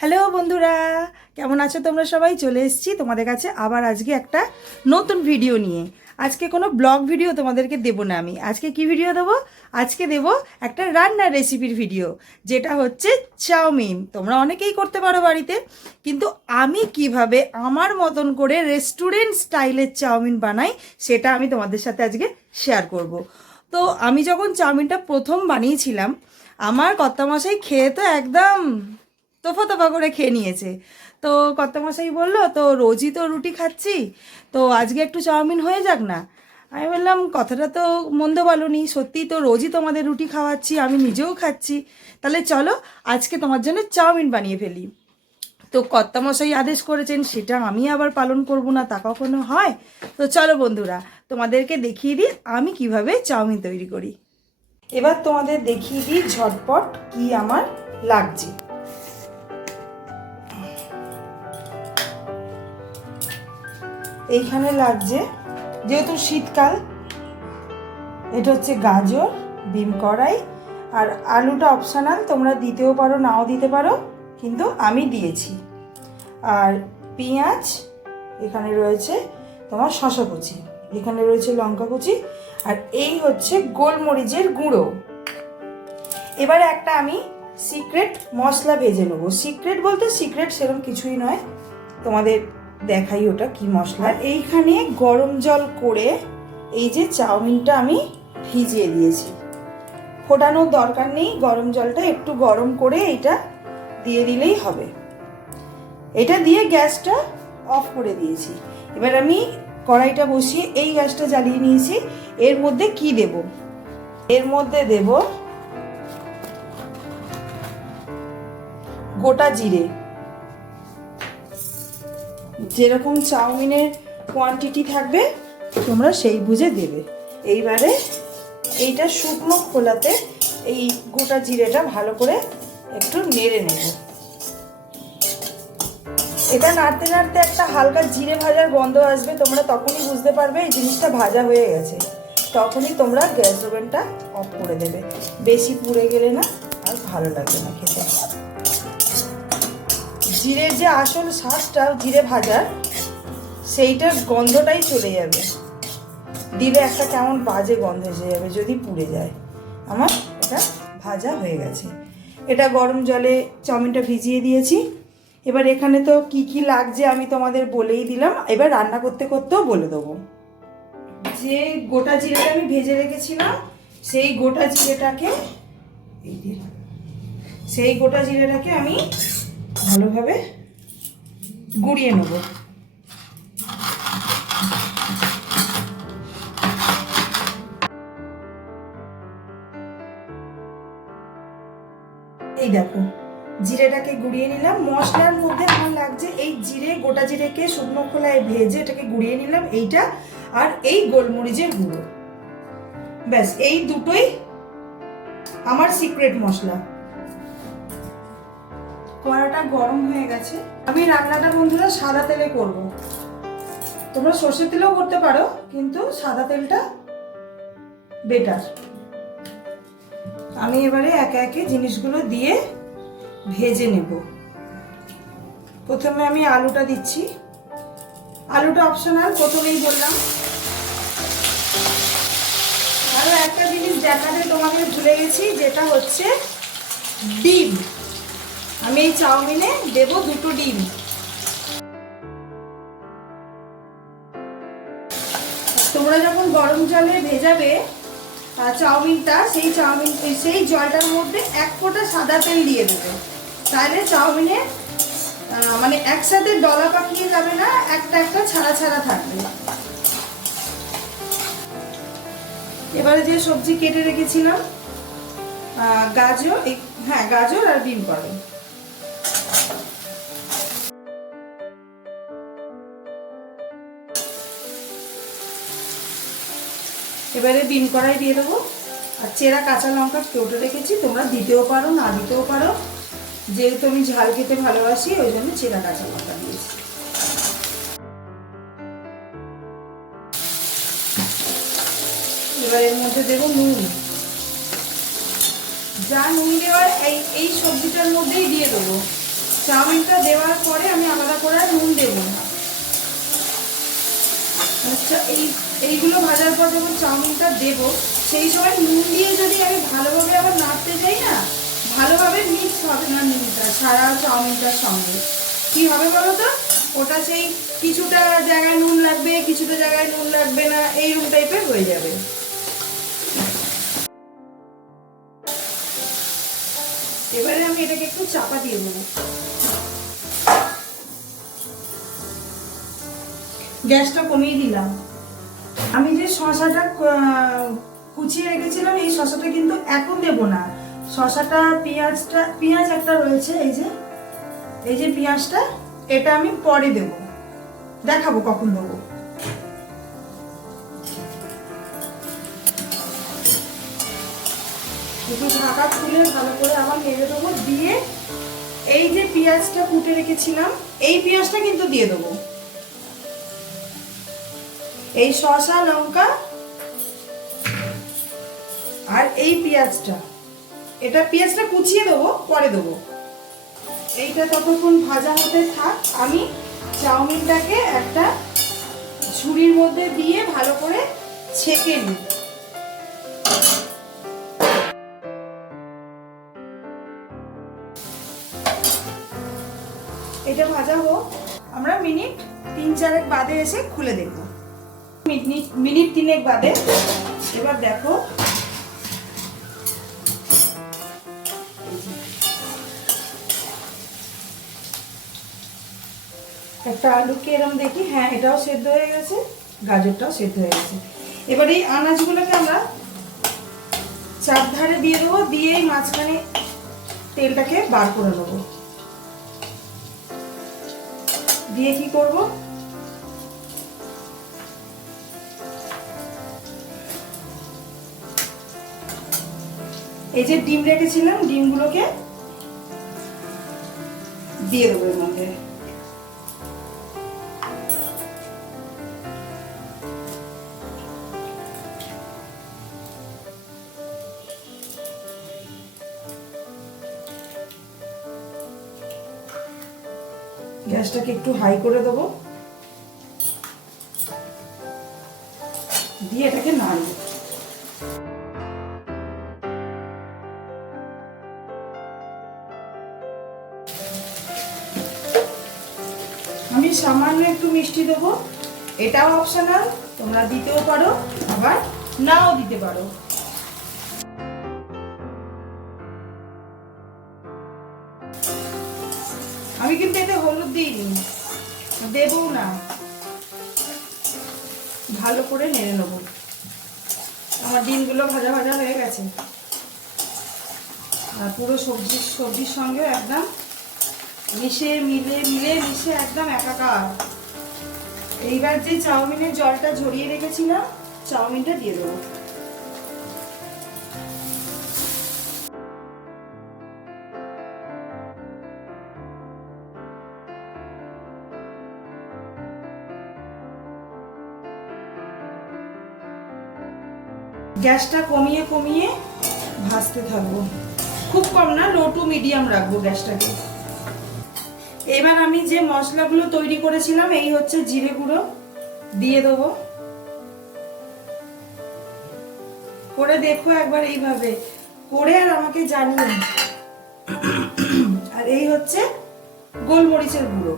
Hello বন্ধুরা, কেমন আছো তোমরা সবাই? চলে এসেছি তোমাদের কাছে আবার আজকে একটা নতুন ভিডিও নিয়ে। আজকে কোনো ব্লগ ভিডিও তোমাদেরকে দেবো না। আমি আজকে কি ভিডিও দেবো? আজকে দেবো একটা রান্নার রেসিপির ভিডিও, যেটা হচ্ছে চাউমিন। তোমরা অনেকেই করতে পারো বাড়িতে, কিন্তু আমি কিভাবে আমার মতন করে রেস্টুরেন্ট স্টাইলের চাউমিন বানাই সেটা আমি তোমাদের সাথে আজকে শেয়ার করব। তো আমি যখন চাউমিনটা প্রথম বানিয়েছিলাম, আমার কর্তামশাই খেয়ে তো একদম তোফা তোফা করে খেয়ে নিয়েছে। তো কর্তামশাই বললো, তো রোজই তো রুটি খাচ্ছি, তো আজকে একটু চাউমিন হয়ে যাক না। আমি বললাম, কথাটা তো মন্দ বলোনি, সত্যিই তো রোজই তোমাদের রুটি খাওয়াচ্ছি, আমি নিজেও খাচ্ছি, তাহলে চলো আজকে তোমার জন্য চাউমিন বানিয়ে ফেলি। তো কর্তামশাই আদেশ করেছেন, সেটা আমি আবার পালন করব না, তা কখনো হয়? তো চলো বন্ধুরা, তোমাদেরকে দেখিয়ে দিই আমি কিভাবে চাউমিন তৈরি করি। এবার তোমাদের দেখিয়ে দিই ঝটপট কি আমার লাগছে। এইখানে লাগছে, যেহেতু শীতকাল, এটা হচ্ছে গাজর, ডিম কড়াই, আর আলুটা অপশনাল, তোমরা দিতেও পারো নাও দিতে পারো, কিন্তু আমি দিয়েছি। আর পেঁয়াজ, এখানে রয়েছে তোমার শসা কুচি, এখানে রয়েছে লঙ্কা কুচি, আর এই হচ্ছে গোলমরিচের গুঁড়ো। এবারে একটা আমি সিক্রেট মশলা ভেজে নেবো। সিক্রেট বলতে সিক্রেট সেরকম কিছুই নয়, তোমাদের দেখাই ওটা কি মশলা। এইখানে গরম জল করে এই যে চাউমিনটা আমি ভিজিয়ে দিয়েছি, ফোটানোর দরকার নেই, গরম জলটা একটু গরম করে এটা দিয়ে দিলেই হবে। এটা দিয়ে গ্যাসটা অফ করে দিয়েছি। এবার আমি কড়াইটা বসিয়ে এই গ্যাসটা জ্বালিয়ে নিয়েছি। এর মধ্যে কি দেব? এর মধ্যে দেব গোটা জিরে, যেরকম চাউমিনের কোয়ান্টিটি থাকবে তোমরা সেই বুঝে দেবে। এইবারে এইটা শুকনো খোলাতে এই গোটা জিরেটা ভালো করে একটু নেড়ে নেব। এটা নাড়তে নাড়তে একটা হালকা জিরে ভাজার গন্ধ আসবে, তোমরা তখনই বুঝতে পারবে এই জিনিসটা ভাজা হয়ে গেছে। তখনই তোমরা গ্যাস ওভেনটা অফ করে দেবে, বেশি পুড়ে গেলে না আর ভালো লাগবে না খেতে। জিরের যে আসল স্বাদটা জিরে ভাজার, সেইটার গন্ধটাই চলে যাবে, দিলে একটা কেমন বাজে গন্ধ এসে যাবে যদি পুড়ে যায়। আমার এটা ভাজা হয়ে গেছে। এটা গরম জলে চাউমিনটা ভিজিয়ে দিয়েছি। এবার এখানে তো কি কি লাগছে আমি তোমাদের বলেই দিলাম, এবার রান্না করতে করতেও বলে দেবো। যে গোটা জিরেটা আমি ভেজে রেখেছিলাম, সেই গোটা জিরেটাকে আমি ভালোভাবে গুঁড়িয়ে নেব। এই দেখো, জিরেটাকে গুঁড়িয়ে নিলাম। মশলার মধ্যে আমার লাগছে এই জিরে, গোটা জিরেকে শুকনো খোলায় ভেজে এটাকে গুঁড়িয়ে নিলাম, এইটা আর এই গোলমরিচের গুঁড়ো, ব্যাস এই দুটোই আমার সিক্রেট মশলা। কড়াটা গরম হয়ে গেছে। আমি রান্নাটা বন্ধুরা সাদা তেলে করব, তোমরা সর্ষের তেলেও করতে পারো, কিন্তু সাদা তেলটা বেটার। আমি এবারে একে একে জিনিসগুলো দিয়ে ভেজে নেব। প্রথমে আমি আলুটা দিচ্ছি, আলুটা অপশনাল, প্রথমেই বললাম। আরো একটা জিনিস দেখাতে তোমাদের ভুলে গেছি, যেটা হচ্ছে ডিম। আমি এই চাউমিনে দেব 2টো ডিম। তোমরা যখন গরম জলে ভেজাবে চাউমিনটা, সেই জলটার মধ্যে 1 ফোঁটা সাদা তেল দিয়ে দেবে, তাহলে চাউমিনে মানে একসাথে ডলা পাকিয়ে যাবে না, একটা একটা ছাড়া ছাড়া থাকবে। এবারে যে সবজি কেটে রেখেছিলাম, গাজর আর ডিম কড়াই, এবারে ডিম কড়াই দিয়ে দেবো। আর চেরা কাঁচা লঙ্কা কেটে রেখেছি, তোমরা দিতেও পারো না দিতেও পারো, যেহেতু আমি ঝাল খেতে ভালোবাসি ওই জন্য চেরা কাঁচা লঙ্কা দিয়েছি। এবার এর মধ্যে দেবো নুন, যা নুন দেওয়ার এই সবজিটার মধ্যেই দিয়ে দেবো। চাউমিনটা দেওয়ার পরে আমি আলাদা করে নুন দেবো না। আচ্ছা, এইগুলো ভাজার পর যখন চাউমিনটা দেবো সেই সময় নুন দিয়ে যদি আমি ভালোভাবে আবার নাড়তে যাই না, ভালোভাবে মিক্স হবে না নুনটা সারা চাউমিনটার সঙ্গে। কি হবে বলো তো, ওটা সেই কিছুটা জায়গায় নুন লাগবে, কিছুটা জায়গায় নুন লাগবে না, এইরকম টাইপের হয়ে যাবে। এবারে আমি এটাকে একটু চাপা দিয়ে দেবো। গ্যাসটা কমিয়ে দিলাম। আমি যে শসাটা কুচিয়ে রেখেছিলাম, এই শসাটা কিন্তু এখন দেবো না। শসাটা পেঁয়াজ একটা রয়েছে, এই যে পেঁয়াজটা, এটা আমি পরে দেব, দেখাবো কখন দেবো। একটু ঢাকা খুলে ভালো করে আবার নেড়ে দেবো, দিয়ে এই যে পেঁয়াজটা কুটে রেখেছিলাম এই পেঁয়াজটা কিন্তু দিয়ে দেবো। এই শসা লঙ্কা আর এই পেঁয়াজটা, পেঁয়াজটা কুচিয়ে দেবো, পরে দেবো। এইটা ততক্ষণ ভাজা হতে থাক, আমি চাউমিনটাকে একটা ঝুড়ির মধ্যে দিয়ে ভালো করে ছেঁকে নিই। এটা ভাজা হোক, আমরা মিনিট 3-4 বাদে এসে খুলে দেখবো। মিনিট 3 বাদে এবার দেখো একটা আলুকে এরকম দেখি, হ্যাঁ এটাও সেদ্ধ হয়ে গেছে, গাজরটাও সেদ্ধ হয়ে গেছে। এবার এই আনাজগুলোকে আমরা চারধারে দিয়ে দেবো, দিয়ে মাঝখানে তেলটাকে বার করে নেবো। দিয়ে কি করব, এই যে ডিম রেখেছিলাম, ডিমগুলোকে দিয়ে দেবো এর মধ্যে। গ্যাসটাকে একটু হাই করে দেবো, দিয়ে এটাকে নাড়বো। আমি সামান্য একটু মিষ্টি দেবো, এটাও অপশনাল, তোমরা দিতেও পারো আবার নাও দিতে পারো। আমি কিন্তু এতে হলুদ দিইনি, দেবও না। ভালো করে নেড়ে নেবো। আমার ডিমগুলো ভাজা ভাজা হয়ে গেছে, আর পুরো সবজির সঙ্গে একদম মিশে একদম একাকার। এইবার যে চাউমিনের জলটা ঝরিয়ে রেখেছিলাম, চাউমিনটা দিয়ে দেবো। গ্যাসটা কমিয়ে কমিয়ে ভাজতে থাকবো, খুব কম না, লো টু মিডিয়াম রাখবো গ্যাসটাকে। এবার আমি যে মশলাগুলো তৈরি করেছিলাম, এই হচ্ছে জিরে গুঁড়ো দিয়ে দেবো। করে দেখো একবার এইভাবে করে, আর আমাকে জানিও। আর এই হচ্ছে গোলমরিচের গুঁড়ো।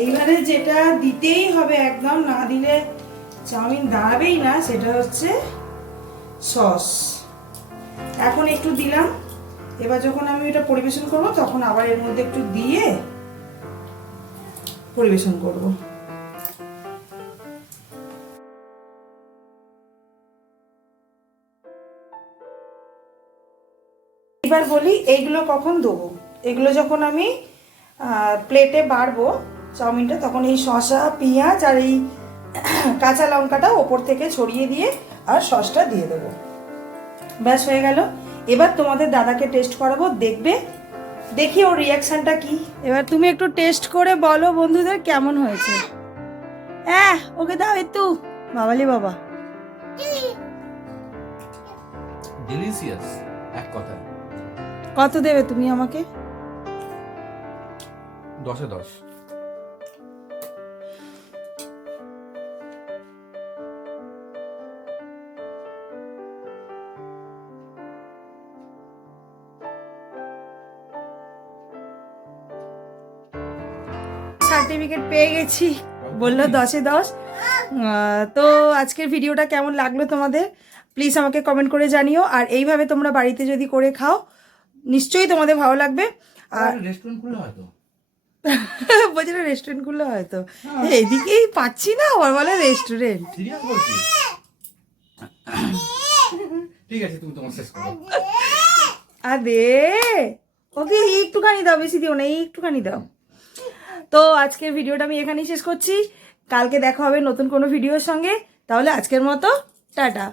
এইবারে যেটা দিতেই হবে একদম, না দিলে চাউমিন দাঁড়াবেই না, সেটা হচ্ছে সস। এখন একটু দিলাম, এবার যখন আমি এটা পরিবেশন করব তখন আবার এর মধ্যে একটু দিয়ে পরিবেশন করব। এবার বলি এইগুলো কখন দেবো। এগুলো যখন আমি প্লেটে বাড়বো চাউমিনটা, তখন এই শসা, পেঁয়াজ আর এই কাঁচা লঙ্কাটা ওপর থেকে ছড়িয়ে দিয়ে আর সসটা দিয়ে দেবো। ব্যাস হয়ে গেল। এবার তোমাদের দাদাকে টেস্ট করাবো, দেখবে, দেখি ওর রিয়াকশনটা কি। এবার তুমি একটু টেস্ট করে বলো বন্ধুদের কেমন হয়েছে। হ্যাঁ ওকে দাও একটু, বাবালি বাবা। ডিলিশিয়াস এক কথায়। কত দেবে তুমি আমাকে? 10-এ 10। সার্টিফিকেট পেয়ে গেছি, বললো 10-এ 10। তো আজকের ভিডিওটা কেমন লাগলো তোমাদের প্লিজ আমাকে কমেন্ট করে জানিও। আর এইভাবে তোমরা বাড়িতে যদি করে খাও নিশ্চয়ই তোমাদের ভালো লাগবে। আর রেস্টুরেন্ট খুললে হয়তো, বলছি না রেস্টুরেন্ট খুললে হয়তো, এদিকেই পাচ্ছি না আবার বলে রেস্টুরেন্ট। সিরিয়াস বলছি। ঠিক আছে, তুমি তোমার শেষ করো। আরে ওকে একটুখানি দাও, বেশি দিও না, একটুখানি দাও। তো আজকের ভিডিওটা আমি এখানেই শেষ করছি, কালকে দেখা হবে নতুন কোনো ভিডিওর সঙ্গে। তাহলে আজকের মতো টাটা।